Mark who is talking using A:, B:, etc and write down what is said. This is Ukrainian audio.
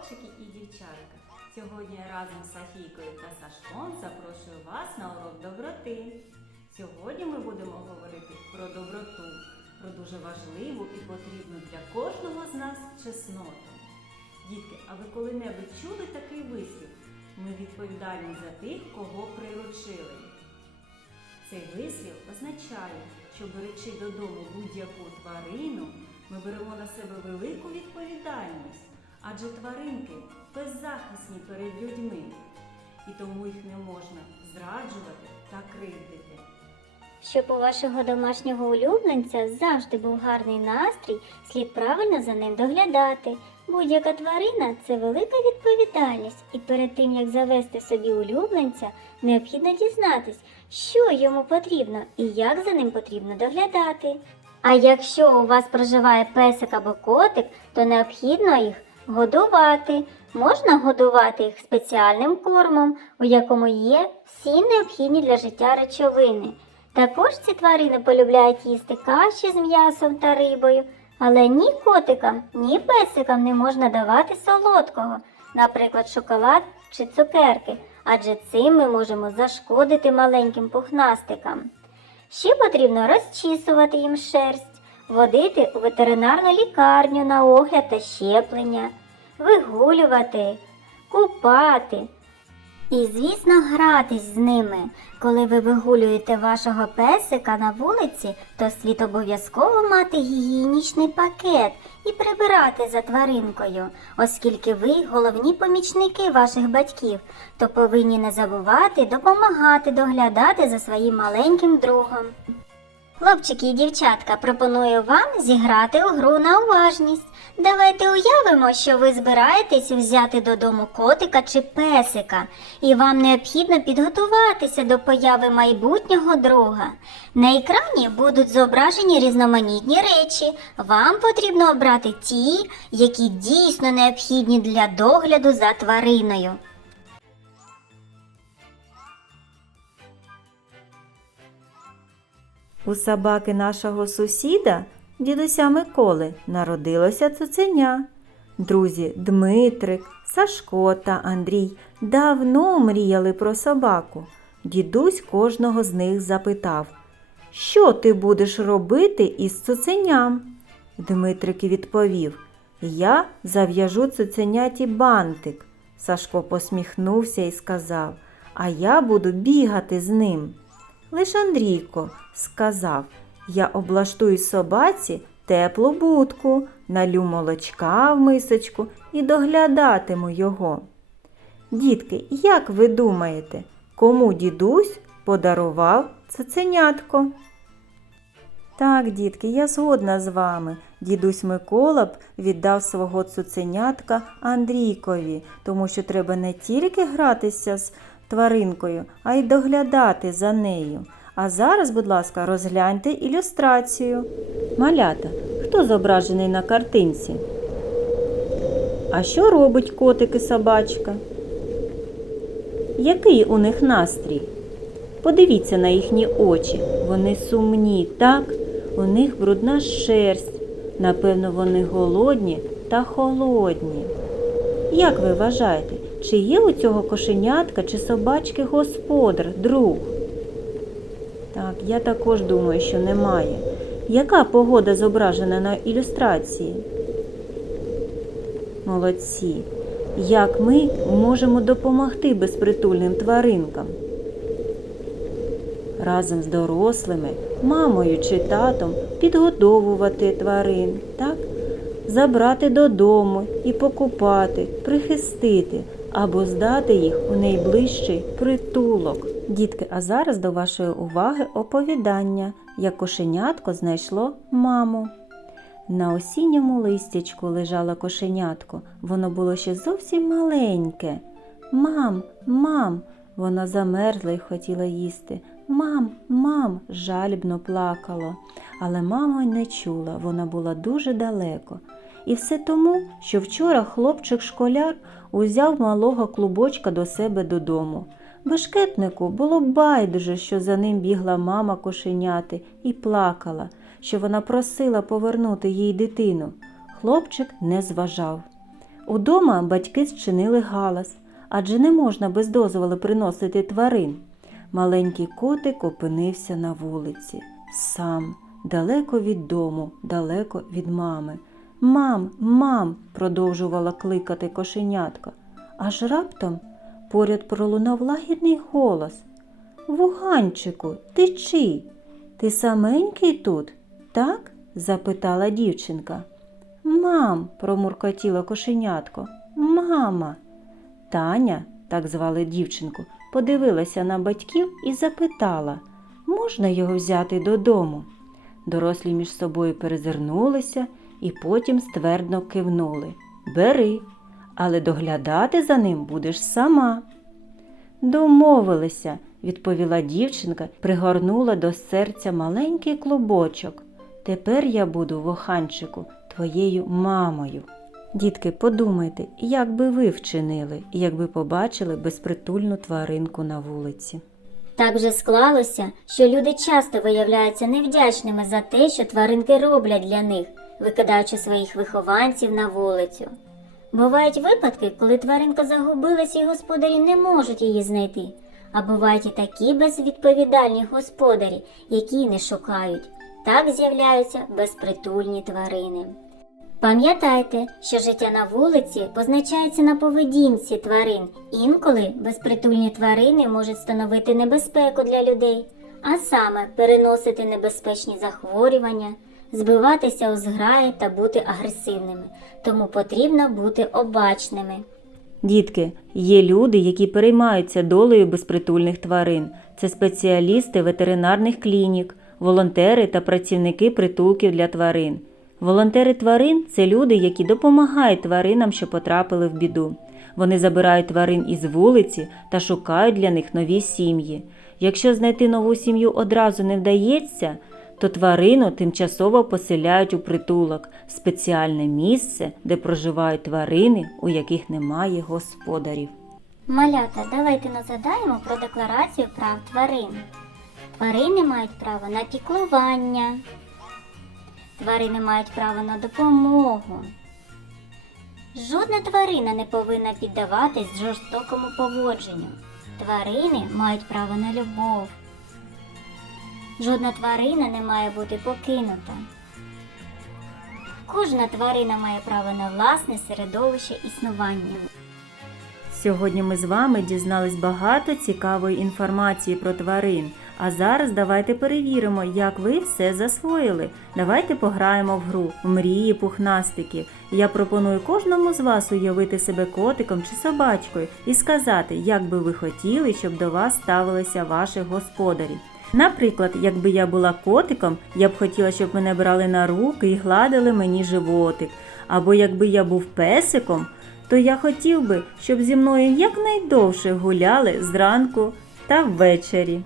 A: хлопчики і дівчатка. Сьогодні я разом з Софійкою та Сашком запрошую вас на урок доброти. Сьогодні ми будемо говорити про доброту, про дуже важливу і потрібну для кожного з нас чесноту. Дітки, а ви коли-небудь чули такий вислів? Ми відповідальні за тих, кого приручили. Цей вислів означає, що беручи додому будь-яку тварину, ми беремо на себе велику відповідальність, адже тваринки беззахисні перед людьми, і тому їх не можна зраджувати та кривдити.
B: Щоб у вашого домашнього улюбленця завжди був гарний настрій, слід правильно за ним доглядати. Будь-яка тварина це велика відповідальність, і перед тим як завести собі улюбленця, необхідно дізнатись, що йому потрібно і як за ним потрібно доглядати. А якщо у вас проживає песик або котик, то необхідно їх годувати. Можна годувати їх спеціальним кормом, у якому є всі необхідні для життя речовини. Також ці тварини полюбляють їсти каші з м'ясом та рибою, але ні котикам, ні песикам не можна давати солодкого, наприклад, шоколад чи цукерки, адже цим ми можемо зашкодити маленьким пухнастикам. Ще потрібно розчісувати їм шерсть, водити у ветеринарну лікарню на огляд та щеплення, вигулювати, купати. І, звісно, гратись з ними. Коли ви вигулюєте вашого песика на вулиці, то слід обов'язково мати гігієнічний пакет і прибирати за тваринкою, оскільки ви головні помічники ваших батьків, то повинні не забувати допомагати доглядати за своїм маленьким другом. Хлопчики і дівчатка, пропоную вам зіграти у гру на уважність. Давайте уявимо, що ви збираєтесь взяти додому котика чи песика, і вам необхідно підготуватися до появи майбутнього друга. На екрані будуть зображені різноманітні речі. Вам потрібно обрати ті, які дійсно необхідні для догляду за твариною.
C: У собаки нашого сусіда, дідуся Миколи, народилося цуценя. Друзі Дмитрик, Сашко та Андрій давно мріяли про собаку. Дідусь кожного з них запитав, що ти будеш робити із цуценям? Дмитрик відповів, я зав'яжу цуценяті бантик. Сашко посміхнувся і сказав, а я буду бігати з ним. Лиш Андрійко сказав, я облаштую собаці теплу будку, налю молочка в мисочку і доглядатиму його. Дітки, як ви думаєте, кому дідусь подарував цуценятко? Так, дітки, я згодна з вами. Дідусь Микола б віддав свого цуценятка Андрійкові, тому що треба не тільки гратися з тваринкою, а й доглядати за нею. А зараз, будь ласка, розгляньте ілюстрацію. Малята, хто зображений на картинці? А що робить котик і собачка? Який у них настрій? Подивіться на їхні очі. Вони сумні, так? У них брудна шерсть. Напевно, вони голодні та холодні. Як ви вважаєте, чи є у цього кошенятка чи собачки господар, друг? Так, я також думаю, що немає. Яка погода зображена на ілюстрації? Молодці. Як ми можемо допомогти безпритульним тваринкам? Разом з дорослими, мамою чи татом підгодовувати тварин, так? забрати додому і покупати, прихистити або здати їх у найближчий притулок. Дітки, а зараз до вашої уваги оповідання, як кошенятко знайшло маму. На осінньому листячку лежало кошенятко, воно було ще зовсім маленьке. Мам, мам, воно замерзла і хотіла їсти. Мам, мам, жалібно плакало. Але мама не чула, вона була дуже далеко. І все тому, що вчора хлопчик-школяр узяв малого клубочка до себе додому. Бешкетнику було байдуже, що за ним бігла мама кошеняти і плакала, що вона просила повернути їй дитину. Хлопчик не зважав. Удома батьки зчинили галас, адже не можна без дозволу приносити тварин. Маленький котик опинився на вулиці, сам, далеко від дому, далеко від мами. Мам, мам, продовжувала кликати кошенятка. Аж раптом поряд пролунав лагідний голос. Вуганчику, ти чий? Ти саменький тут? Так? запитала дівчинка. Мам, промуркотіло кошенятко. Мама. Таня, так звали дівчинку, подивилася на батьків і запитала, можна його взяти додому. Дорослі між собою перезирнулися і потім ствердно кивнули. Бери, але доглядати за ним будеш сама. Домовилися, відповіла дівчинка, пригорнула до серця маленький клубочок. Тепер я буду, воханчику, твоєю мамою. Дітки, подумайте, як би ви вчинили, якби побачили безпритульну тваринку на вулиці.
B: Так вже склалося, що люди часто виявляються невдячними за те, що тваринки роблять для них, викидаючи своїх вихованців на вулицю. Бувають випадки, коли тваринка загубилась і господарі не можуть її знайти. А бувають і такі безвідповідальні господарі, які не шукають. Так з'являються безпритульні тварини. Пам'ятайте, що життя на вулиці позначається на поведінці тварин. Інколи безпритульні тварини можуть становити небезпеку для людей, а саме переносити небезпечні захворювання, збиватися у зграї та бути агресивними. Тому потрібно бути обачними.
C: Дітки, є люди, які переймаються долею безпритульних тварин. Це спеціалісти ветеринарних клінік, волонтери та працівники притулків для тварин. Волонтери тварин це люди, які допомагають тваринам, що потрапили в біду. Вони забирають тварин із вулиці та шукають для них нові сім'ї. Якщо знайти нову сім'ю одразу не вдається, то тварину тимчасово поселяють у притулок спеціальне місце, де проживають тварини, у яких немає господарів.
B: Малята, давайте нагадаємо про декларацію прав тварин. Тварини мають право на піклування. Тварини мають право на допомогу. Жодна тварина не повинна піддаватись жорстокому поводженню. Тварини мають право на любов. Жодна тварина не має бути покинута. Кожна тварина має право на власне середовище існування.
C: Сьогодні ми з вами дізнались багато цікавої інформації про тварин. А зараз давайте перевіримо, як ви все засвоїли. Давайте пограємо в гру Мрії пухнастики. Я пропоную кожному з вас уявити себе котиком чи собачкою і сказати, як би ви хотіли, щоб до вас ставилися ваші господарі. Наприклад, якби я була котиком, я б хотіла, щоб мене брали на руки і гладили мені животик. Або якби я був песиком, то я хотів би, щоб зі мною якнайдовше гуляли зранку та ввечері.